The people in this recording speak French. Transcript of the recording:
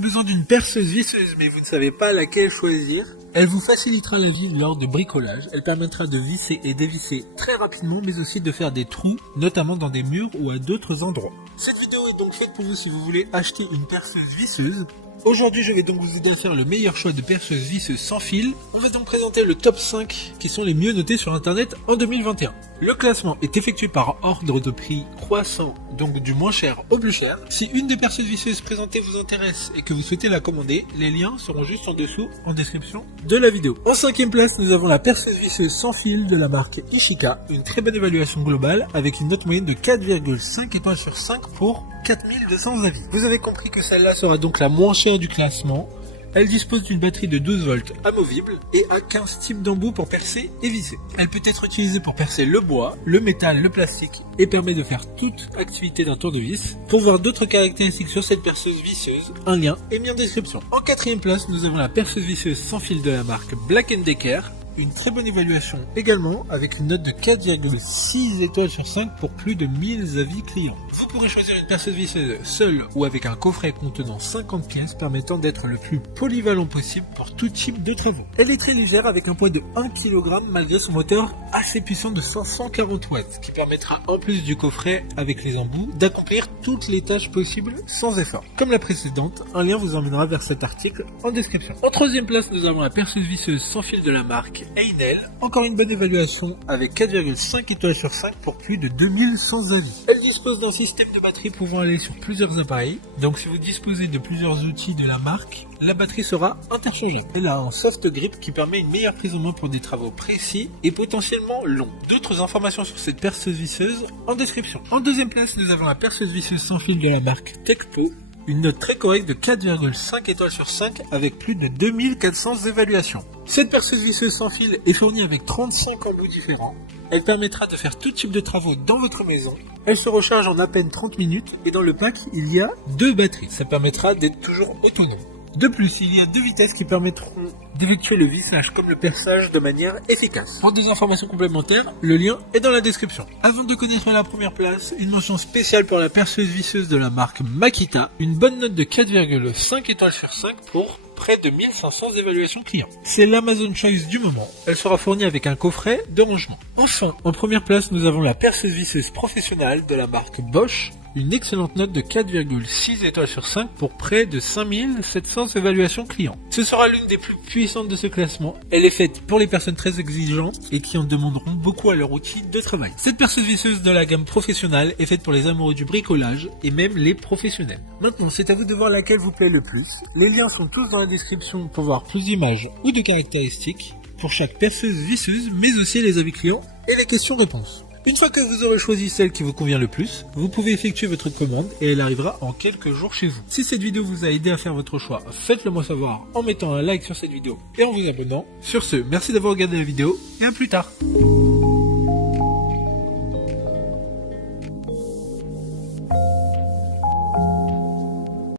besoin d'une perceuse visseuse mais vous ne savez pas laquelle choisir? Elle vous facilitera la vie lors de bricolage. Elle permettra de visser et dévisser très rapidement mais aussi de faire des trous, notamment dans des murs ou à d'autres endroits. Cette vidéo est donc faite pour vous si vous voulez acheter une perceuse visseuse. Aujourd'hui, je vais donc vous aider à faire le meilleur choix de perceuse visseuse sans fil. On va donc présenter le top 5 qui sont les mieux notés sur internet en 2021. Le classement est effectué par ordre de prix croissant, donc du moins cher au plus cher. Si une des perceuses visseuses présentées vous intéresse et que vous souhaitez la commander, les liens seront juste en dessous en description de la vidéo. En 5e place, nous avons la perceuse visseuse sans fil de la marque Ishika. Une très bonne évaluation globale avec une note moyenne de 4,5 étoiles sur 5 pour 4200 avis. Vous avez compris que celle-là sera donc la moins chère du classement. Elle dispose d'une batterie de 12 volts amovible et a 15 types d'embouts pour percer et visser. Elle peut être utilisée pour percer le bois, le métal, le plastique et permet de faire toute activité d'un tournevis. Pour voir d'autres caractéristiques sur cette perceuse visseuse, un lien est mis en description. En 4e place, nous avons la perceuse visseuse sans fil de la marque Black & Decker. Une très bonne évaluation également avec une note de 4,6 étoiles sur 5 pour plus de 1000 avis clients. Vous pourrez choisir une perceuse visseuse seule ou avec un coffret contenant 50 pièces permettant d'être le plus polyvalent possible pour tout type de travaux. Elle est très légère avec un poids de 1 kg malgré son moteur assez puissant de 540 watts qui permettra en plus du coffret avec les embouts d'accomplir toutes les tâches possibles sans effort. Comme la précédente, un lien vous emmènera vers cet article en description. En 3e place, nous avons la perceuse visseuse sans fil de la marque Einel, encore une bonne évaluation avec 4,5 étoiles sur 5 pour plus de 2100 avis. Elle dispose d'un système de batterie pouvant aller sur plusieurs appareils, donc si vous disposez de plusieurs outils de la marque, la batterie sera interchangeable. Elle a un soft grip qui permet une meilleure prise en main pour des travaux précis et potentiellement longs. D'autres informations sur cette perceuse visseuse en description. En 2e place, nous avons la perceuse visseuse sans fil de la marque Techpo. Une note très correcte de 4,5 étoiles sur 5 avec plus de 2400 évaluations. Cette perceuse visseuse sans fil est fournie avec 35 embouts différents. Elle permettra de faire tout type de travaux dans votre maison. Elle se recharge en à peine 30 minutes et dans le pack, il y a 2 batteries. Ça permettra d'être toujours autonome. De plus, il y a 2 vitesses qui permettront d'effectuer le vissage comme le perçage de manière efficace. Pour des informations complémentaires, le lien est dans la description. Avant de connaître la première place, une mention spéciale pour la perceuse visseuse de la marque Makita. Une bonne note de 4,5 étoiles sur 5 pour près de 1500 évaluations clients. C'est l'Amazon Choice du moment. Elle sera fournie avec un coffret de rangement. Enfin, en première place, nous avons la perceuse visseuse professionnelle de la marque Bosch. Une excellente note de 4,6 étoiles sur 5 pour près de 5700 évaluations clients. Ce sera l'une des plus puissantes de ce classement. Elle est faite pour les personnes très exigeantes et qui en demanderont beaucoup à leur outil de travail. Cette perceuse visseuse de la gamme professionnelle est faite pour les amoureux du bricolage et même les professionnels. Maintenant, c'est à vous de voir laquelle vous plaît le plus. Les liens sont tous dans la description pour voir plus d'images ou de caractéristiques pour chaque perceuse visseuse, mais aussi les avis clients et les questions-réponses. Une fois que vous aurez choisi celle qui vous convient le plus, vous pouvez effectuer votre commande et elle arrivera en quelques jours chez vous. Si cette vidéo vous a aidé à faire votre choix, faites-le moi savoir en mettant un like sur cette vidéo et en vous abonnant. Sur ce, merci d'avoir regardé la vidéo et à plus tard.